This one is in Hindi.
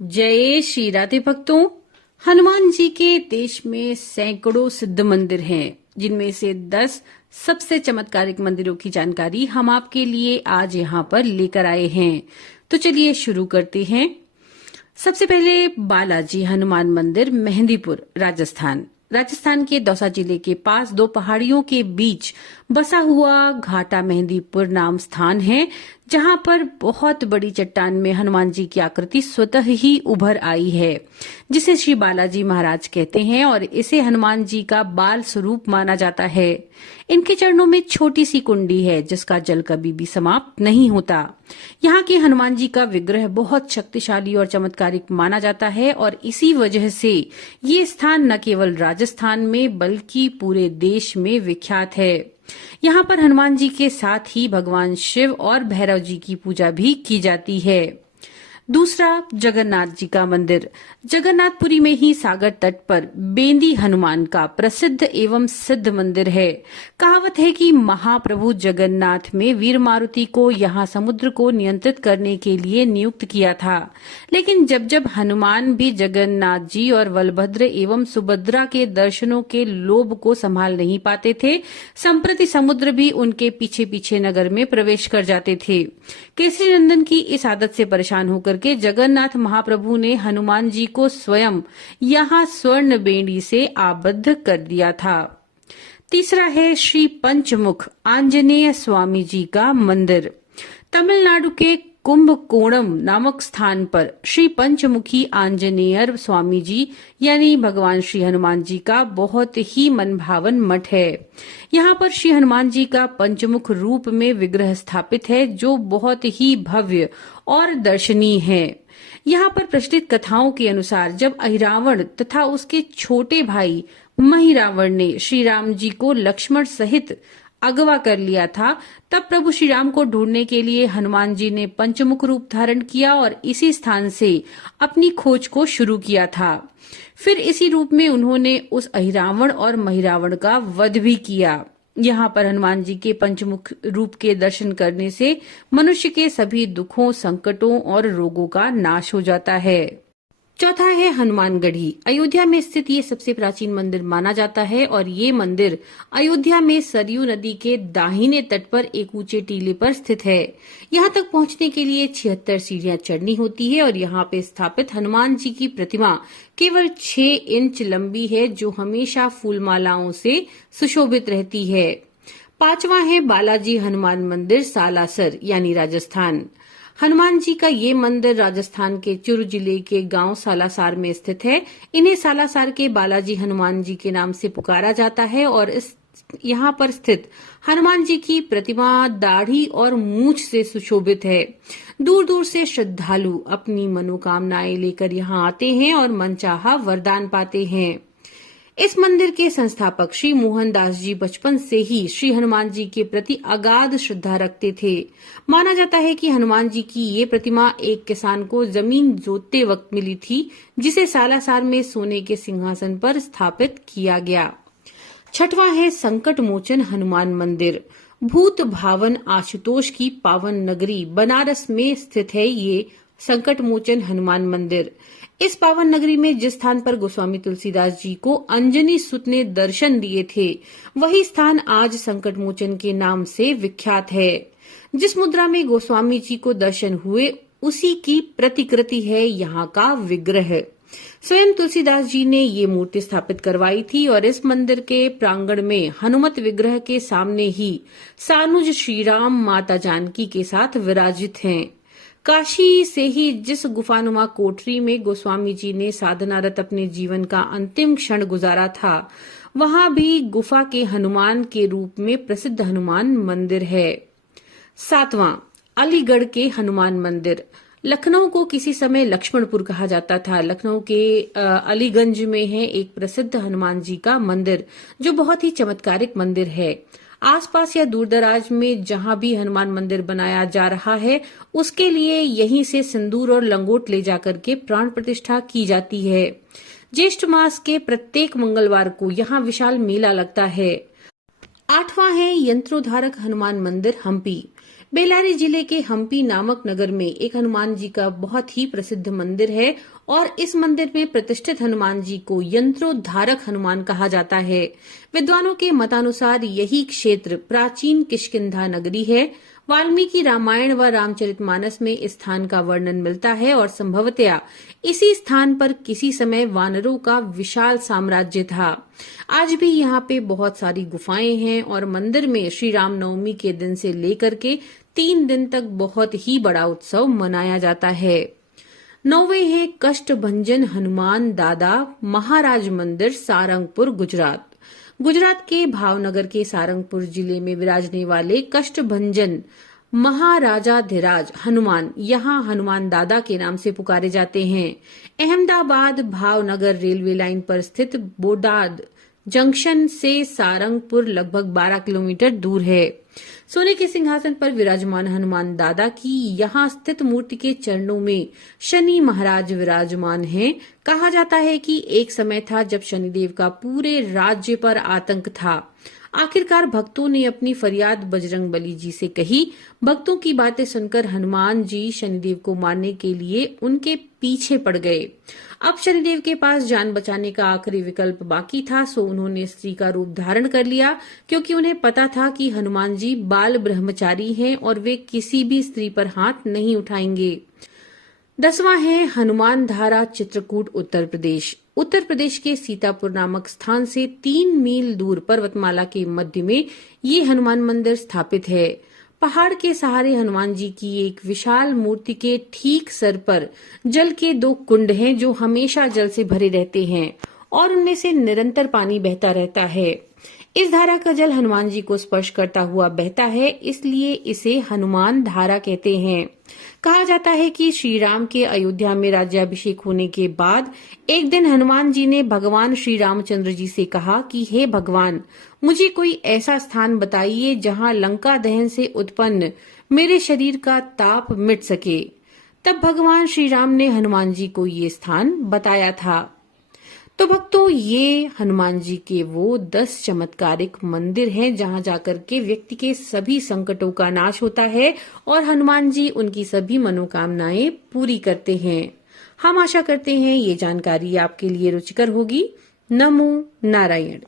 जय श्री राधे भक्तों। हनुमान जी के देश में सैकड़ों सिद्ध मंदिर हैं, जिनमें से 10 सबसे चमत्कारिक मंदिरों की जानकारी हम आपके लिए आज यहाँ पर लेकर आए हैं। तो चलिए शुरू करते हैं। सबसे पहले बालाजी हनुमान मंदिर, मेहंदीपुर, राजस्थान के दौसा जिले के पास दो पहाड़ियों के बीच बसा हुआ घाटा मेहंदीपुर नाम स्थान है, जहां पर बहुत बड़ी चट्टान में हनुमान जी की आकृति स्वतः ही उभर आई है, जिसे श्री बालाजी महाराज कहते हैं और इसे हनुमान जी का बाल स्वरूप माना जाता है। इनके चरणों में छोटी सी कुंडी है, जिसका जल कभी भी समाप्त नहीं होता। यहाँ के हनुमान जी का विग्रह बहुत शक्तिशाली और चमत्कारिक माना जाता है और इसी वजह से ये स्थान न केवल राजस्थान में बल्कि पूरे देश में विख्यात है। यहाँ पर हनुमान जी के साथ ही भगवान शिव और भैरव जी की पूजा भी की जाती है। दूसरा, जगन्नाथ जी का मंदिर। जगन्नाथपुरी में ही सागर तट पर बेंदी हनुमान का प्रसिद्ध एवं सिद्ध मंदिर है। कहावत है कि महाप्रभु जगन्नाथ में वीर मारुति को यहाँ समुद्र को नियंत्रित करने के लिए नियुक्त किया था, लेकिन जब जब हनुमान भी जगन्नाथ जी और बलभद्र एवं सुभद्रा के दर्शनों के लोभ को संभाल नहीं पाते थे, संप्रति समुद्र भी उनके पीछे पीछे नगर में प्रवेश कर जाते थे। केसरी नंदन की इस आदत से परेशान होकर के जगन्नाथ महाप्रभु ने हनुमान जी को स्वयं यहाँ स्वर्ण बेंडी से आबद्ध कर दिया था। तीसरा है श्री पंचमुख आंजनेय स्वामी जी का मंदिर। तमिलनाडु के कुंभकोणम नामक स्थान पर श्री पंचमुखी आंजनेयर स्वामी जी यानी भगवान श्री हनुमान जी का बहुत ही मनभावन मठ है। यहाँ पर श्री हनुमान जी का पंचमुख रूप में विग्रह स्थापित है, जो बहुत ही भव्य और दर्शनीय है। यहाँ पर प्रचलित कथाओं के अनुसार जब अहिरावण तथा उसके छोटे भाई महिरावण ने श्री राम जी को लक्ष्मण सहित अगवा कर लिया था, तब प्रभु श्री राम को ढूंढने के लिए हनुमान जी ने पंचमुख रूप धारण किया और इसी स्थान से अपनी खोज को शुरू किया था। फिर इसी रूप में उन्होंने उस अहिरावण और महिरावण का वध भी किया। यहाँ पर हनुमान जी के पंचमुख रूप के दर्शन करने से मनुष्य के सभी दुखों, संकटों और रोगों का नाश हो जाता है। चौथा है हनुमानगढ़ी। अयोध्या में स्थित ये सबसे प्राचीन मंदिर माना जाता है और ये मंदिर अयोध्या में सरयू नदी के दाहिने तट पर एक ऊंचे टीले पर स्थित है। यहाँ तक पहुँचने के लिए 76 सीढ़ियां चढ़नी होती है और यहाँ पे स्थापित हनुमान जी की प्रतिमा केवल 6 इंच लंबी है, जो हमेशा फूलमालाओं से सुशोभित रहती है। पांचवा है बालाजी हनुमान मंदिर, सालासर यानी राजस्थान। हनुमान जी का ये मंदिर राजस्थान के चुरू जिले के गांव सालासर में स्थित है। इन्हें सालासर के बालाजी हनुमान जी के नाम से पुकारा जाता है और यहाँ पर स्थित हनुमान जी की प्रतिमा दाढ़ी और मूछ से सुशोभित है। दूर दूर से श्रद्धालु अपनी मनोकामनाएं लेकर यहाँ आते हैं और मनचाहा वरदान पाते हैं। इस मंदिर के संस्थापक श्री मोहनदास जी बचपन से ही श्री हनुमान जी के प्रति अगाध श्रद्धा रखते थे। माना जाता है कि हनुमान जी की ये प्रतिमा एक किसान को जमीन जोतते वक्त मिली थी, जिसे सालासर में सोने के सिंहासन पर स्थापित किया गया। छठवां है संकट मोचन हनुमान मंदिर। भूत भावन आशुतोष की पावन नगरी बनारस में स्थित है ये संकट मोचन हनुमान मंदिर। इस पावन नगरी में जिस स्थान पर गोस्वामी तुलसीदास जी को अंजनी सुत ने दर्शन दिए थे, वही स्थान आज संकट मोचन के नाम से विख्यात है। जिस मुद्रा में गोस्वामी जी को दर्शन हुए, उसी की प्रतिकृति है यहाँ का विग्रह। स्वयं तुलसीदास जी ने ये मूर्ति स्थापित करवाई थी और इस मंदिर के प्रांगण में हनुमत विग्रह के सामने ही सानुज श्री राम माता जानकी के साथ विराजित हैं। काशी से ही जिस गुफानुमा कोठरी में गोस्वामी जी ने साधनारत अपने जीवन का अंतिम क्षण गुजारा था, वहां भी गुफा के हनुमान के रूप में प्रसिद्ध हनुमान मंदिर है। सातवां, अलीगढ़ के हनुमान मंदिर। लखनऊ को किसी समय लक्ष्मणपुर कहा जाता था। लखनऊ के अलीगंज में है एक प्रसिद्ध हनुमान जी का मंदिर, जो बहुत ही चमत्कारिक मंदिर है। आसपास या दूरदराज में जहां भी हनुमान मंदिर बनाया जा रहा है, उसके लिए यहीं से सिंदूर और लंगोट ले जाकर के प्राण प्रतिष्ठा की जाती है। ज्येष्ठ मास के प्रत्येक मंगलवार को यहाँ विशाल मेला लगता है। आठवां है यंत्रोद्धारक हनुमान मंदिर, हम्पी। बेल्लारी जिले के हम्पी नामक नगर में एक हनुमान जी का बहुत ही प्रसिद्ध मंदिर है और इस मंदिर में प्रतिष्ठित हनुमान जी को यंत्रोद्धारक हनुमान कहा जाता है। विद्वानों के मतानुसार यही क्षेत्र प्राचीन किष्किंधा नगरी है। वाल्मीकि रामायण व रामचरितमानस में इस स्थान का वर्णन मिलता है और संभवतया इसी स्थान पर किसी समय वानरों का विशाल साम्राज्य था। आज भी यहाँ पे बहुत सारी गुफाएं हैं और मंदिर में श्री रामनवमी के दिन से लेकर के 3 दिन तक बहुत ही बड़ा उत्सव मनाया जाता है। 9वें है कष्टभंजन हनुमान दादा महाराज मंदिर, सारंगपुर, गुजरात। गुजरात के भावनगर के सारंगपुर जिले में विराजने वाले कष्टभंजन महाराजाधिराज हनुमान यहाँ हनुमान दादा के नाम से पुकारे जाते हैं। अहमदाबाद भावनगर रेलवे लाइन पर स्थित बोटाद जंक्शन से सारंगपुर लगभग 12 किलोमीटर दूर है। सोने के सिंहासन पर विराजमान हनुमान दादा की यहाँ स्थित मूर्ति के चरणों में शनि महाराज विराजमान हैं। कहा जाता है कि एक समय था जब शनिदेव का पूरे राज्य पर आतंक था। आखिरकार भक्तों ने अपनी फरियाद बजरंगबली जी से कही। भक्तों की बातें सुनकर हनुमान जी शनिदेव को मारने के लिए उनके पीछे पड़ गए। अब शनिदेव के पास जान बचाने का आखिरी विकल्प बाकी था, सो उन्होंने स्त्री का रूप धारण कर लिया, क्योंकि उन्हें पता था कि हनुमान जी बाल ब्रह्मचारी हैं और वे किसी भी स्त्री पर हाथ नहीं उठाएंगे। 10वां है हनुमान धारा, चित्रकूट, उत्तर प्रदेश। उत्तर प्रदेश के सीतापुर नामक स्थान से 3 मील दूर पर्वतमाला के मध्य में ये हनुमान मंदिर स्थापित है। पहाड़ के सहारे हनुमान जी की एक विशाल मूर्ति के ठीक सर पर जल के 2 कुंड हैं जो हमेशा जल से भरे रहते हैं और उनमें से निरंतर पानी बहता रहता है। इस धारा का जल हनुमान जी को स्पर्श करता हुआ बहता है, इसलिए इसे हनुमान धारा कहते हैं। कहा जाता है कि श्री राम के अयोध्या में राज्याभिषेक होने के बाद एक दिन हनुमान जी ने भगवान श्री रामचंद्र जी से कहा कि हे भगवान, मुझे कोई ऐसा स्थान बताइए जहां लंका दहन से उत्पन्न मेरे शरीर का ताप मिट सके। तब भगवान श्री राम ने हनुमान जी को ये स्थान बताया था। तो भक्तों, ये हनुमान जी के वो 10 चमत्कारिक मंदिर हैं जहां जाकर के व्यक्ति के सभी संकटों का नाश होता है और हनुमान जी उनकी सभी मनोकामनाएं पूरी करते हैं। हम आशा करते हैं ये जानकारी आपके लिए रुचिकर होगी। नमो नारायण।